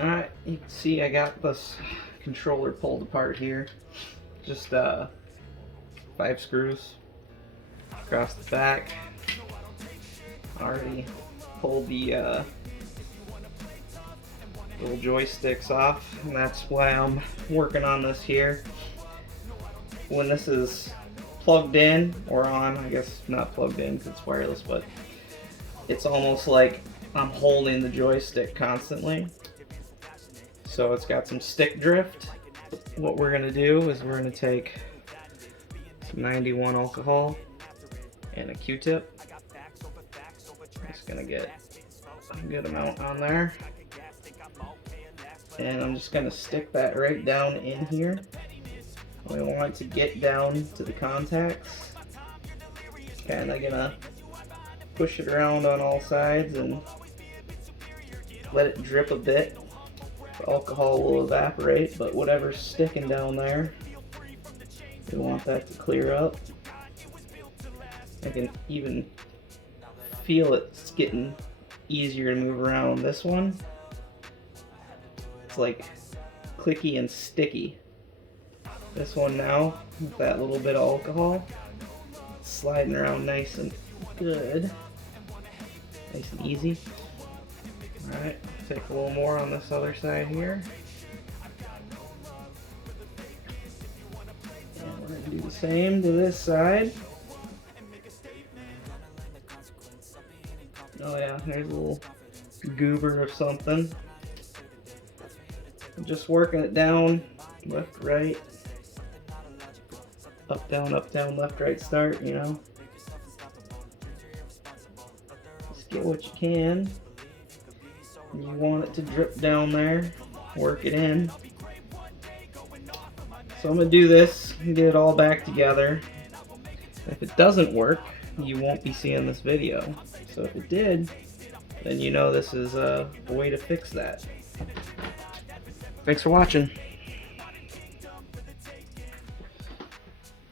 Alright, you can see I got this controller pulled apart here. Just 5 screws across the back. Already pulled the little joysticks off, and that's why I'm working on this here. When this is plugged in or on, I guess not plugged in because it's wireless, but it's almost like I'm holding the joystick constantly. So it's got some stick drift. What we're going to do is we're going to take some 91 alcohol and a Q-tip. Just going to get a good amount on there. And I'm just going to stick that right down in here. We want it to get down to the contacts. Kind of going to push it around on all sides and let it drip a bit. The alcohol will evaporate, but whatever's sticking down there, we want that to clear up. I can even feel it's getting easier to move around. This one, it's like clicky and sticky. This one now, with that little bit of alcohol, it's sliding around nice and good. Nice and easy. Alright, take a little more on this other side here. And we're going to do the same to this side. Oh yeah, there's a little goober of something. I'm just working it down, left, right. Up, down, left, right, start, you know. Just get what you can. You want it to drip down there, work it in. So I'm going to do this and get it all back together. If it doesn't work, you won't be seeing this video. So if it did, then you know this is a way to fix that. Thanks for watching.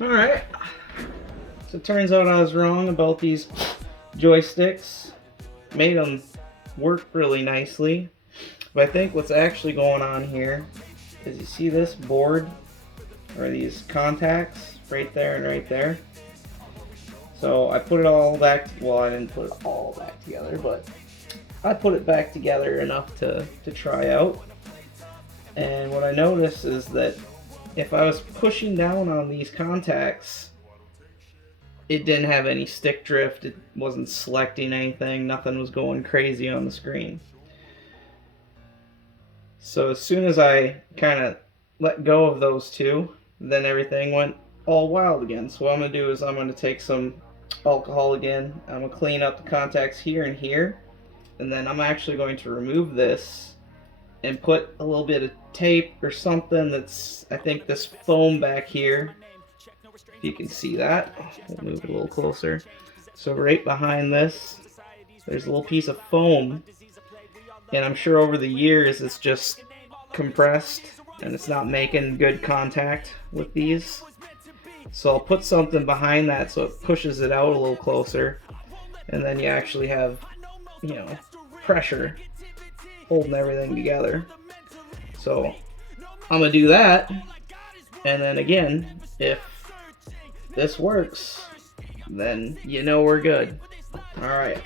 Alright, so it turns out I was wrong about these joysticks. Made them work really nicely. But I think what's actually going on here is you see this board, or these contacts right there and right there. So I put it all back, well, I didn't put it all back together, but I put it back together enough to try out. And what I noticed is that if I was pushing down on these contacts, it didn't have any stick drift, it wasn't selecting anything, nothing was going crazy on the screen. So as soon as I kind of let go of those two, then everything went all wild again. So what I'm going to do is I'm going to take some alcohol again, I'm going to clean up the contacts here and here, and then I'm actually going to remove this and put a little bit of tape or something that's, I think this foam back here, if you can see that, we'll move it a little closer. So right behind this, there's a little piece of foam, and I'm sure over the years it's just compressed and it's not making good contact with these. So I'll put something behind that so it pushes it out a little closer, and then you actually have, you know, pressure holding everything together. So I'm gonna do that, and then again, if this works, then you know we're good. Alright.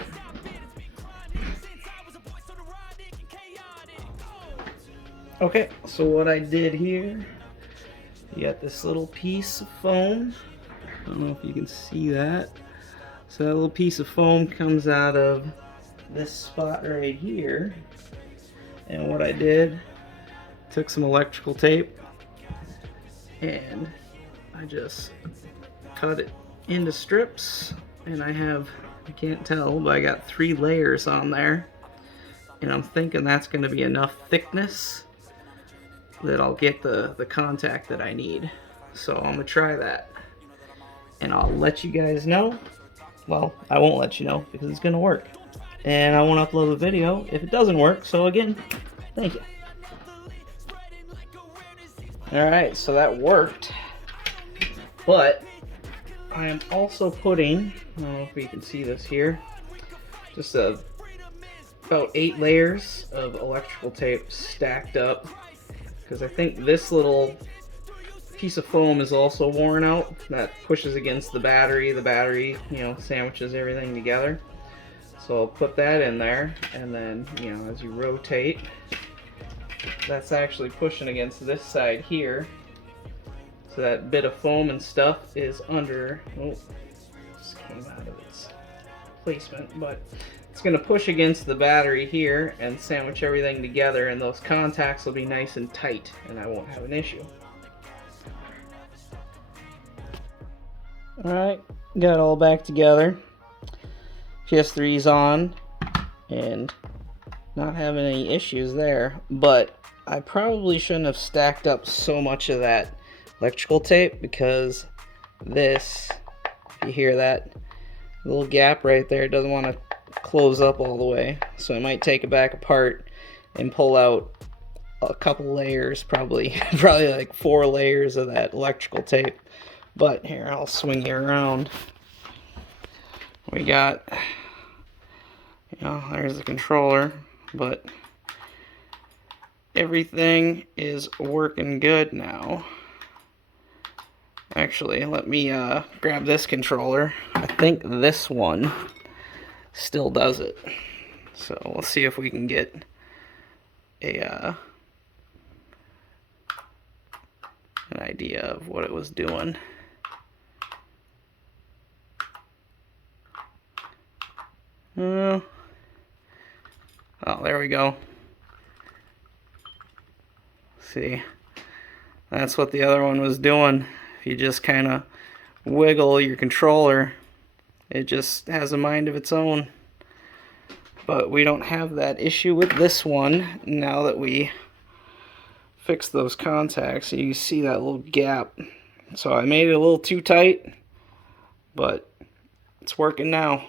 Okay, so what I did here, you got this little piece of foam. I don't know if you can see that. So that little piece of foam comes out of this spot right here. And what I did, took some electrical tape and I just cut it into strips, and I have, I can't tell, but I got 3 layers on there, and I'm thinking that's going to be enough thickness that I'll get the contact that I need. So I'm going to try that, and I'll let you guys know. Well, I won't let you know because it's going to work. And I won't upload the video if it doesn't work, so again, thank you. Alright, so that worked, but I am also putting, I don't know if you can see this here, just a about 8 layers of electrical tape stacked up, because I think this little piece of foam is also worn out. That pushes against the battery. The battery, sandwiches everything together. So I'll put that in there, and then, as you rotate, that's actually pushing against this side here. So that bit of foam and stuff is under, just came out of its placement, but it's going to push against the battery here and sandwich everything together, and those contacts will be nice and tight, and I won't have an issue. Alright, got it all back together. PS3's on, and not having any issues there, but I probably shouldn't have stacked up so much of that electrical tape, because this, if you hear that little gap right there, it doesn't want to close up all the way, so I might take it back apart and pull out a couple layers, probably like 4 layers of that electrical tape. But here, I'll swing you around. We got, there's the controller, but everything is working good now. Actually, let me grab this controller. I think this one still does it. So let's see if we can get an idea of what it was doing. Oh, there we go. See, that's what the other one was doing. If you just kind of wiggle your controller, it just has a mind of its own. But we don't have that issue with this one now that we fixed those contacts. You see that little gap. So I made it a little too tight, but it's working now.